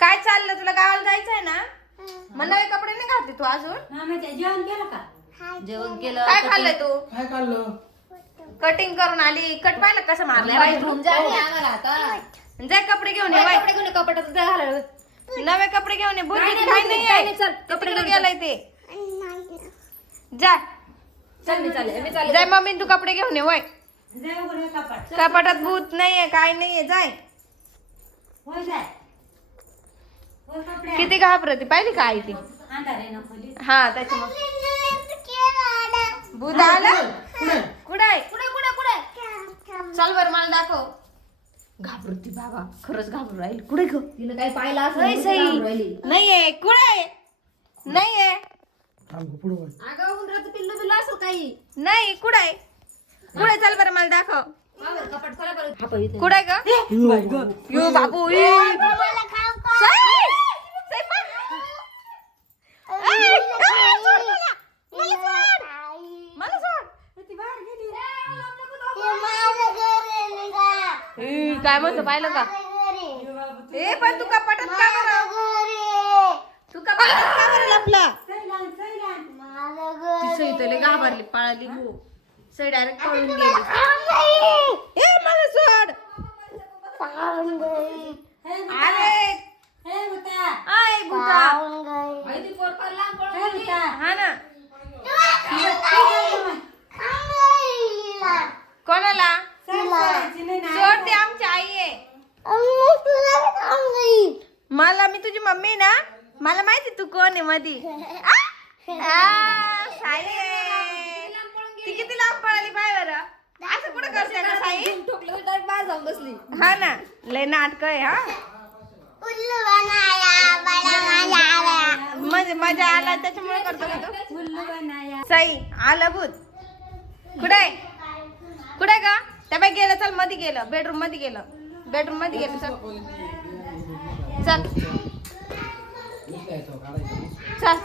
काय चाललं तुला गावाला जायचंय ना? मग नवे कपडे नाही घातले तू अजून? जेवण केलं का? जेवण केलं. काय खाल्लंय तू? काय खाल्लं? कटिंग करून आली. कट पाहिलं कसं मारलंय बाई तू? आम्हाला आता जाय कपडे घेऊन ये बाई. कपडे घेऊन कपड्यात घालायला. नवे कपडे घेऊन ये. बुरगी काय काय नाही, नाही चल. कपडे घेऊन गेलाय ते. जा चल मी चालले. जाय मम्मी तू कपडे घेऊन ये वय. जेव बरं कपाट. कपाटात भूत नाहीये काय नाहीये जाय. होय जाय. होय कपडे. किती घाबरती पाहिली का आई ती? अंधार आहे ना खोलीत. हा त्याच्यामुळे भूत आलं कुठे चल बर मला दाखव. घाबरती बाबा खरंच घाबरू राहील. कुठे ग? तिला काय पाहिलं असं नाही सही नाहीये कुठे नाहीये थांब पुढे वळ. अगं उंदराचं पिल्लू बिल्लू असं काही. नाही कुठे कुठे चल बरं मला दाखव. कपाट खोला बरं. हा पण इथे. कुठे ग यो बाबू काय म्हणतो पाहिलं का? ए पण तू कपाटात का बरं? तू कपाटात का बरं लपला? ती सई तर लय घाबरली पळाली भू. सई डायरेक्ट पळून गेली. ए मला सोड. अरे हे होता. आय भूता. ती पोरपार लांब पळून गेली. हा ना कोणाला सोड ते आमची आई आहे. मला मी तुझी मम्मी ना मला माहिती तू कोण आहे मधी. साई आहे. ती किती लांब पळाली पाय बरं. असं कुठं करते का साई? ठोकलं तर डायरेक्ट बाहेर जाऊन बसली. हा ना लय नाटक आहे हा. म्हणजे मजा आला त्याच्यामुळे करतो का तू? उल्लू बनाया. साई आलं भूत. कुठे कुठे का त्या बाई गेलं. चल मध्ये गेलं बेडरूम मध्ये गेलं. बेडरूम मध्ये गेलं चल चल चल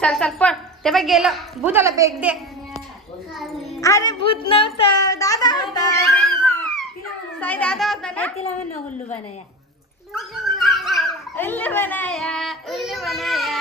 चल चल पळ. ते बाई गेलं भूताला बेग दे. अरे भूत नव्हतं दादा होता. साई दादा होता ना. तिला म्हणा उल्लू बनाया. उल्लू बनाया उल्लू बनाया.